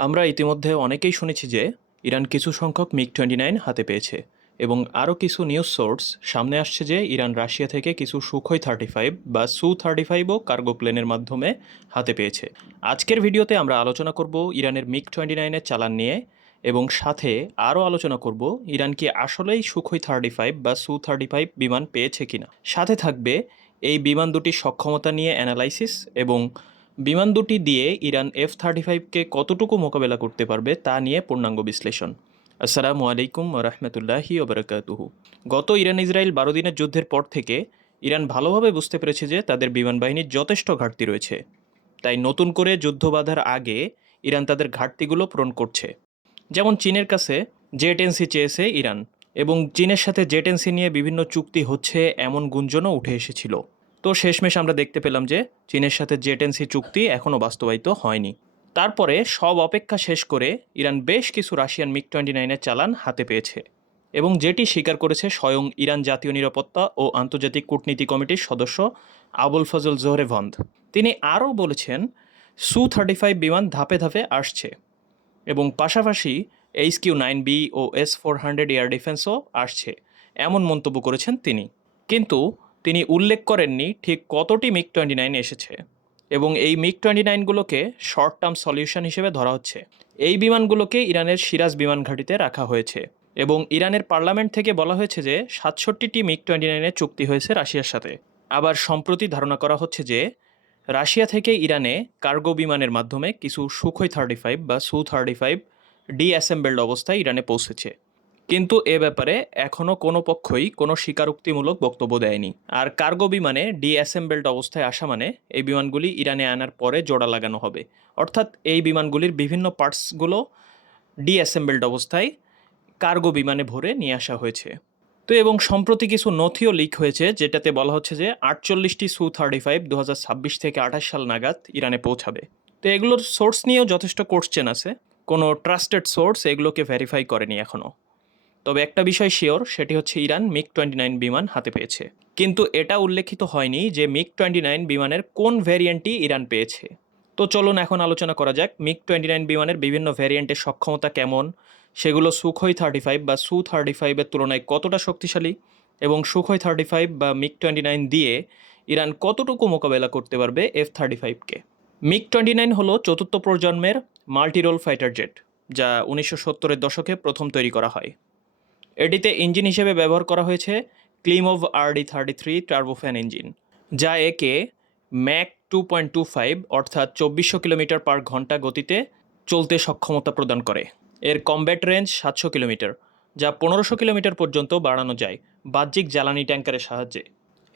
আমরা ইতিমধ্যে অনেকেই শুনেছি যে ইরান কিছু সংখ্যক মিগ টোয়েন্টি নাইন হাতে পেয়েছে এবং আরও কিছু নিউজ সোর্স সামনে আসছে যে ইরান রাশিয়া থেকে কিছু সুখই থার্টি ফাইভ বা সু থার্টি ফাইভও কার্গো প্লেনের মাধ্যমে হাতে পেয়েছে। আজকের ভিডিওতে আমরা আলোচনা করব ইরানের মিগ টোয়েন্টি নাইনের চালান নিয়ে এবং সাথে আরও আলোচনা করব ইরান কি আসলেই সুখই থার্টি ফাইভ বা সু থার্টি ফাইভ বিমান পেয়েছে কিনা। সাথে থাকবে এই বিমান দুটির সক্ষমতা নিয়ে অ্যানালাইসিস এবং বিমান দুটি দিয়ে ইরান এফ থার্টি ফাইভকে কতটুকু মোকাবেলা করতে পারবে তা নিয়ে পূর্ণাঙ্গ বিশ্লেষণ। আসসালামু আলাইকুম রহমতুল্লাহি ওবরাকাতুহু গত ইরান ইসরায়েল বারো দিনের যুদ্ধের পর থেকে ইরান ভালোভাবে বুঝতে পেরেছে যে তাদের বিমান বাহিনীর যথেষ্ট ঘাটতি রয়েছে। তাই নতুন করে যুদ্ধ বাঁধার আগে ইরান তাদের ঘাটতিগুলো পূরণ করছে। যেমন চীনের কাছে জেটেন্সি চেয়েছে ইরান এবং চীনের সাথে জেটেন্সি নিয়ে বিভিন্ন চুক্তি হচ্ছে এমন গুঞ্জনও উঠে এসেছিল। তো শেষমেশ আমরা দেখতে পেলাম যে চীনের সাথে জেটেন্সি চুক্তি এখনও বাস্তবায়িত হয়নি। তারপরে সব অপেক্ষা শেষ করে ইরান বেশ কিছু রাশিয়ান মিগ টোয়েন্টি নাইনের চালান হাতে পেয়েছে এবং যেটি স্বীকার করেছে স্বয়ং ইরান জাতীয় নিরাপত্তা ও আন্তর্জাতিক কূটনীতি কমিটির সদস্য আবুল ফজল জোহরেভন্দ। তিনি আরও বলেছেন, সু থার্টি ফাইভ বিমান ধাপে ধাপে আসছে এবং পাশাপাশি এইচ কিউ নাইন বি ও এস ফোর হান্ড্রেড এয়ার ডিফেন্সও আসছে, এমন মন্তব্য করেছেন তিনি। কিন্তু তিনি উল্লেখ করেননি ঠিক কতটি মিগ টোয়েন্টি নাইন এসেছে এবং এই মিগ টোয়েন্টি নাইনগুলোকে শর্ট টার্ম সলিউশন হিসেবে ধরা হচ্ছে। এই বিমানগুলোকে ইরানের সিরাজ বিমান ঘাঁটিতে রাখা হয়েছে এবং ইরানের পার্লামেন্ট থেকে বলা হয়েছে যে সাতষট্টিটি মিগ টোয়েন্টি নাইনের চুক্তি হয়েছে রাশিয়ার সাথে। আবার সম্প্রতি ধারণা করা হচ্ছে যে রাশিয়া থেকে ইরানে কার্গো বিমানের মাধ্যমে কিছু সুখই থার্টি ফাইভ বা সু থার্টি ফাইভ ডিঅ্যাসেম্বলড অবস্থায় ইরানে পৌঁছেছে। কিন্তু এ ব্যাপারে এখনও কোনো পক্ষই কোনো স্বীকারোক্তিমূলক বক্তব্য দেয়নি। আর কার্গো বিমানে ডিঅ্যাসেম্বলড অবস্থায় আসা মানে এই বিমানগুলি ইরানে আনার পরে জোড়া লাগানো হবে। অর্থাৎ এই বিমানগুলির বিভিন্ন পার্টসগুলো ডিঅ্যাসেম্বলড অবস্থায় কার্গো বিমানে ভরে নিয়ে আসা হয়েছে। তো এবং সম্প্রতি কিছু নথিও লিক হয়েছে, যেটাতে বলা হচ্ছে যে আটচল্লিশটি সু থার্টি ফাইভ দু হাজার ছাব্বিশ থেকে আঠাশ সাল নাগাদ ইরানে পৌঁছাবে। তো এগুলোর সোর্স নিয়েও যথেষ্ট কোশ্চেন আছে। কোনো ট্রাস্টেড সোর্স এগুলোকে ভেরিফাই করেনি এখনও তবে একটা বিষয় শিওর সেটি হচ্ছে ইরান মিগ টোয়েন্টি নাইন বিমান হাতে পেয়েছে। কিন্তু এটা উল্লেখিত হয়নি যে মিগ টোয়েন্টি নাইন বিমানের কোন ভ্যারিয়েন্টটি ইরান পেয়েছে। তো চলুন এখন আলোচনা করা যাক মিগ টোয়েন্টি নাইন বিমানের বিভিন্ন ভ্যারিয়েন্টের সক্ষমতা কেমন, সেগুলো সুখই থার্টি ফাইভ বা সু থার্টি ফাইভের তুলনায় কতটা শক্তিশালী এবং সুখই থার্টি ফাইভ বা মিগ টোয়েন্টি নাইন দিয়ে ইরান কতটুকু মোকাবেলা করতে পারবে এফ থার্টি ফাইভকে মিগ টোয়েন্টি নাইন হলো চতুর্থ প্রজন্মের মাল্টিরোল ফাইটার জেট যা উনিশশো সত্তরের দশকে প্রথম তৈরি করা হয়। এটিতে ইঞ্জিন হিসেবে ব্যবহার করা হয়েছে Klimov RD thirty three turbofan engine, যা একে Mach two point two five অর্থাৎ চব্বিশশো কিলোমিটার পার ঘণ্টা গতিতে চলতে সক্ষমতা প্রদান করে। এর কমব্যাট রেঞ্জ সাতশো কিলোমিটার, যা পনেরোশো কিলোমিটার পর্যন্ত বাড়ানো যায় বাহ্যিক জ্বালানি ট্যাঙ্কারের সাহায্যে।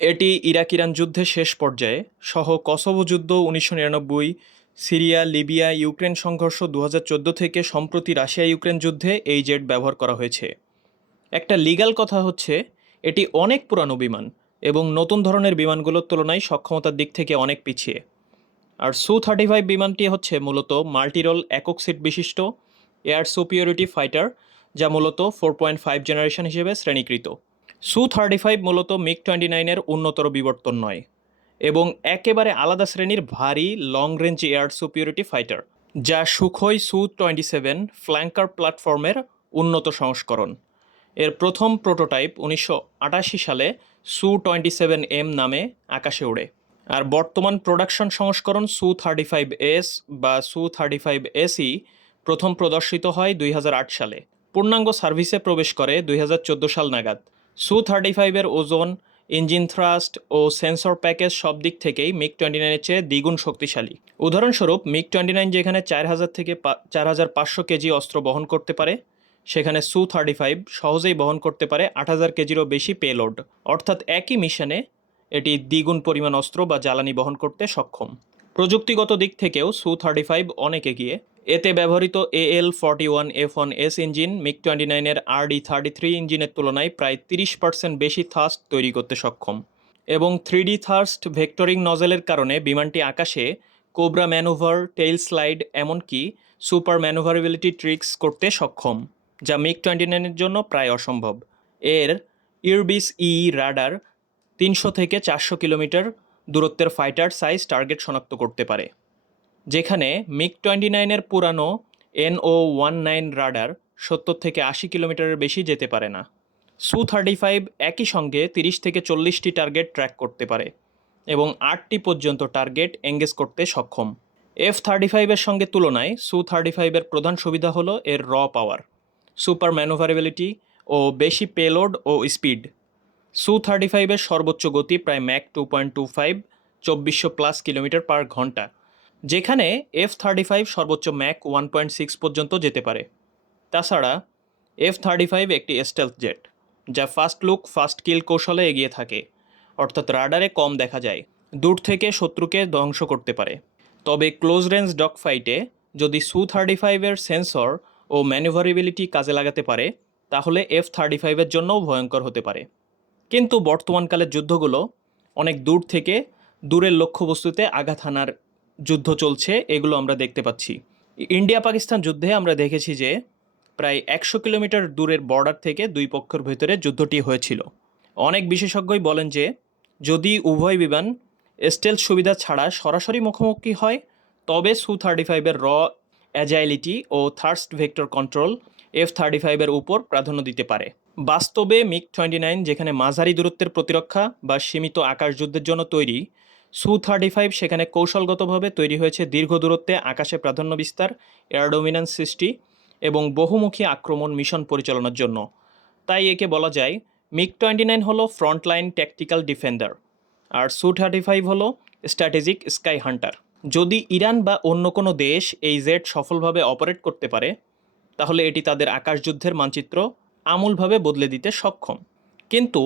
এটি ইরাক ইরান যুদ্ধের শেষ পর্যায়ে সহ কসোভো যুদ্ধ উনিশশো নিরানব্বই, সিরিয়া, লিবিয়া, ইউক্রেন সংঘর্ষ দু হাজার চোদ্দ থেকে সম্প্রতি রাশিয়া ইউক্রেন যুদ্ধে এই জেট ব্যবহার করা হয়েছে। একটা লিগ্যাল কথা হচ্ছে, এটি অনেক পুরানো বিমান এবং নতুন ধরনের বিমানগুলোর তুলনায় সক্ষমতার দিক থেকে অনেক পিছিয়ে। আর সু থার্টি ফাইভ বিমানটি হচ্ছে মূলত মাল্টিরোল একক সিট বিশিষ্ট এয়ার সুপিরিয়রিটি ফাইটার যা মূলত ফোর পয়েন্ট ফাইভ জেনারেশন হিসেবে শ্রেণীকৃত। সু থার্টি ফাইভ মূলত মিগ টোয়েন্টি নাইনের উন্নতর বিবর্তন নয় এবং একেবারে আলাদা শ্রেণির ভারী long range air superiority fighter যা সুখই সু টোয়েন্টি সেভেন ফ্ল্যাঙ্কার প্ল্যাটফর্মের উন্নত সংস্করণ। এর প্রথম প্রোটোটাইপ উনিশশো আটাশি সালে সু টোয়েন্টি সেভেন এম নামে আকাশে ওড়ে। আর বর্তমান প্রোডাকশন সংস্করণ সু থার্টি ফাইভ এস বা সু থার্টি ফাইভ এসই প্রথম প্রদর্শিত হয় দুই হাজার আট সালে। পূর্ণাঙ্গ সার্ভিসে প্রবেশ করে দুই হাজার চোদ্দ সাল নাগাদ। সু থার্টি ফাইভের ওজন, ইঞ্জিন থ্রাস্ট ও সেন্সর প্যাকেজ সব দিক থেকেই মিগ টোয়েন্টি নাইনের চেয়ে দ্বিগুণ শক্তিশালী। উদাহরণস্বরূপ, মিগ টোয়েন্টি নাইন যেখানে চার হাজার থেকে চার হাজার পাঁচশো কেজি অস্ত্র বহন করতে পারে সেখানে সু থার্টি ফাইভ সহজেই বহন করতে পারে আট হাজার কেজিরও বেশি পেলোড। অর্থাৎ একই মিশনে এটি দ্বিগুণ পরিমাণ অস্ত্র বা জ্বালানি বহন করতে সক্ষম। প্রযুক্তিগত দিক থেকেও সু থার্টি ফাইভ অনেক এগিয়ে। এতে ব্যবহৃত AL forty one F one S engine, MiG twenty নাইনের আরডি থার্টি থ্রি ইঞ্জিনের তুলনায় প্রায় তিরিশ পার্সেন্ট বেশি থাস্ট তৈরি করতে সক্ষম। এবং থ্রি ডি থার্স্ট ভেক্টরিং নজেলের কারণে বিমানটি আকাশে কোবরা ম্যানুভার, টেইল স্লাইড, এমনকি সুপার ম্যানুভারেবিলিটি ট্রিক্স করতে সক্ষম। যা মিগ টোয়েন্টি নাইনের জন্য প্রায় অসম্ভব। এর ইরবিস ই রাডার তিনশো থেকে চারশো কিলোমিটার দূরত্বের ফাইটার সাইজ টার্গেট শনাক্ত করতে পারে, যেখানে মিগ টোয়েন্টি নাইনের পুরানো N O one nine radar সত্তর থেকে আশি কিলোমিটারের বেশি যেতে পারে না। সু থার্টি ফাইভ একই সঙ্গে তিরিশ থেকে চল্লিশটি টার্গেট ট্র্যাক করতে পারে এবং আটটি পর্যন্ত টার্গেট এঙ্গেজ করতে সক্ষম। এফ থার্টি ফাইভের সঙ্গে তুলনায় সু থার্টি ফাইভের প্রধান সুবিধা হলো এর র পাওয়ার সুপার ম্যানোভারেবিলিটি ও বেশি পেলোড ও স্পিড। সু থার্টি ফাইভের সর্বোচ্চ গতি প্রায় Mach two point two five, চব্বিশশো প্লাস কিলোমিটার পার ঘণ্টা, যেখানে এফ থার্টি ফাইভ সর্বোচ্চ ম্যাক ওয়ান পয়েন্ট সিক্স পর্যন্ত যেতে পারে। তাছাড়া, এফ থার্টি ফাইভ একটি স্টেলথ জেট যা ফাস্ট লুক ফাস্ট কিল কৌশলে এগিয়ে থাকে, অর্থাৎ রাডারে কম দেখা যায়, দূর থেকে শত্রুকে ধ্বংস করতে পারে। তবে ক্লোজ রেঞ্জ ডগ ফাইটে যদি সু থার্টি ফাইভের সেন্সর ও ম্যানুভারেবিলিটি কাজে লাগাতে পারে, তাহলে এফ থার্টি ফাইভের জন্যও ভয়ঙ্কর হতে পারে। কিন্তু বর্তমানকালের যুদ্ধগুলো অনেক দূর থেকে দূরের লক্ষ্যবস্তুতে আঘাত হানার যুদ্ধ চলছে, এগুলো আমরা দেখতে পাচ্ছি। ইন্ডিয়া পাকিস্তান যুদ্ধে আমরা দেখেছি যে প্রায় একশো কিলোমিটার দূরের বর্ডার থেকে দুই পক্ষের ভেতরে যুদ্ধটি হয়েছিল। অনেক বিশেষজ্ঞই বলেন যে, যদি উভয় বিমান স্টেল সুবিধা ছাড়া সরাসরি মুখোমুখি হয়, তবে সু থার্টি ফাইভের র অ্যাজাইলিটি ও thrust vector control F thirty ফাইভের উপর প্রাধান্য দিতে পারে। বাস্তবে মিগ টোয়েন্টি নাইন যেখানে মাঝারি দূরত্বের প্রতিরক্ষা বা সীমিত আকাশ যুদ্ধের জন্য তৈরি সু থার্টি ফাইভ সেখানে কৌশলগতভাবে তৈরি হয়েছে দীর্ঘ দূরত্বে আকাশে প্রাধান্য বিস্তার এয়ার ডোমিনেন্স সৃষ্টি এবং বহুমুখী আক্রমণ মিশন পরিচালনার জন্য। তাই একে বলা যায় মিগ টোয়েন্টি নাইন হলো ফ্রন্টলাইন ট্যাকটিক্যাল ডিফেন্ডার আর সু থার্টি ফাইভ হলো স্ট্র্যাটেজিক স্কাই হান্টার যদি ইরান বা অন্য কোনো দেশ এই জেট সফলভাবে অপারেট করতে পারে, তাহলে এটি তাদের আকাশযুদ্ধের মানচিত্র আমূলভাবে বদলে দিতে সক্ষম। কিন্তু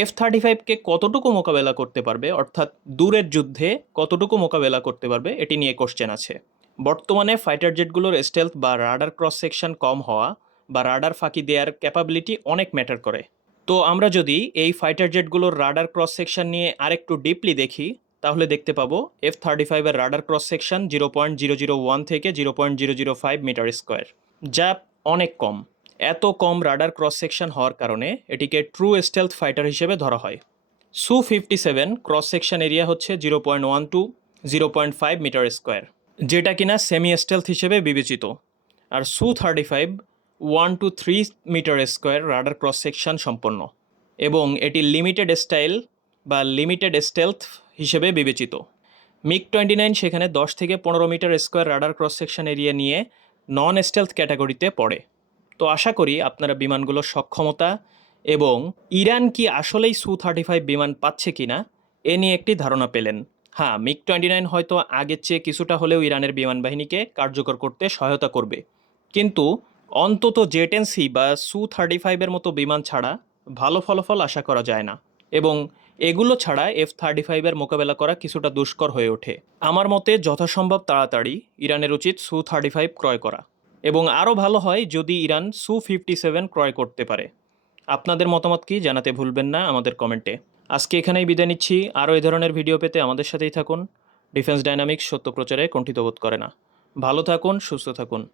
এফ থার্টি ফাইভকে কতটুকু মোকাবেলা করতে পারবে, অর্থাৎ দূরের যুদ্ধে কতটুকু মোকাবেলা করতে পারবে, এটি নিয়ে কোশ্চেন আছে। বর্তমানে ফাইটার জেটগুলোর স্টেলথ বা রাডার ক্রস সেকশন কম হওয়া বা রাডার ফাঁকি দেওয়ার ক্যাপাবিলিটি অনেক ম্যাটার করে। তো আমরা যদি এই ফাইটার জেটগুলোর রাডার ক্রস সেকশন নিয়ে আরেকটু ডিপলি দেখি তাহলে দেখতে পাবো এফ থার্টি ফাইভের radar cross section zero point zero zero one থেকে zero point zero zero five metre square যা অনেক কম। এত কম রাডার ক্রস সেকশন হওয়ার কারণে এটিকে ট্রু স্টেলথ ফাইটার হিসেবে ধরা হয়। Su fifty seven cross section area হচ্ছে zero point one two zero point five metre square যেটা কিনা সেমি স্টেলথ হিসেবে বিবেচিত। আর Su thirty five one two three metre square radar cross section সম্পন্ন। এবং এটি লিমিটেড স্টাইল বা লিমিটেড স্টেলথ হিসেবে বিবেচিত। মিগ টোয়েন্টি নাইন সেখানে দশ থেকে পনেরো metre square radar cross section area নিয়ে নন স্টেলথ ক্যাটাগরিতে পড়ে। তো আশা করি আপনারা বিমানগুলোর সক্ষমতা এবং ইরান কি আসলেই সু থার্টি ফাইভ বিমান পাচ্ছে কি না এ নিয়ে একটি ধারণা পেলেন। হ্যাঁ মিগ টোয়েন্টি নাইন হয়তো আগের চেয়ে কিছুটা হলেও ইরানের বিমান বাহিনীকে কার্যকর করতে সহায়তা করবে। কিন্তু অন্তত জেটেন্সি বা সু থার্টি ফাইভের মতো বিমান ছাড়া ভালো ফলাফল আশা করা যায় না। এবং এগুলো ছাড়া এফ থার্টি ফাইভের মোকাবেলা করা কিছুটা দুষ্কর হয়ে ওঠে। আমার মতে যথাসম্ভব তাড়াতাড়ি ইরানের উচিত সু থার্টি ফাইভ ক্রয় করা। এবং আরও ভালো হয় যদি ইরান সু ফিফটি সেভেন ক্রয় করতে পারে। আপনাদের মতামত কি জানাতে ভুলবেন না আমাদের কমেন্টে। আজকে এখানেই বিদায় নিচ্ছি। আরও এই ধরনের ভিডিও পেতে আমাদের সাথেই থাকুন। ডিফেন্স ডাইনামিক্স সত্য প্রচারে কণ্ঠিত বোধ করে না। ভালো থাকুন, সুস্থ থাকুন।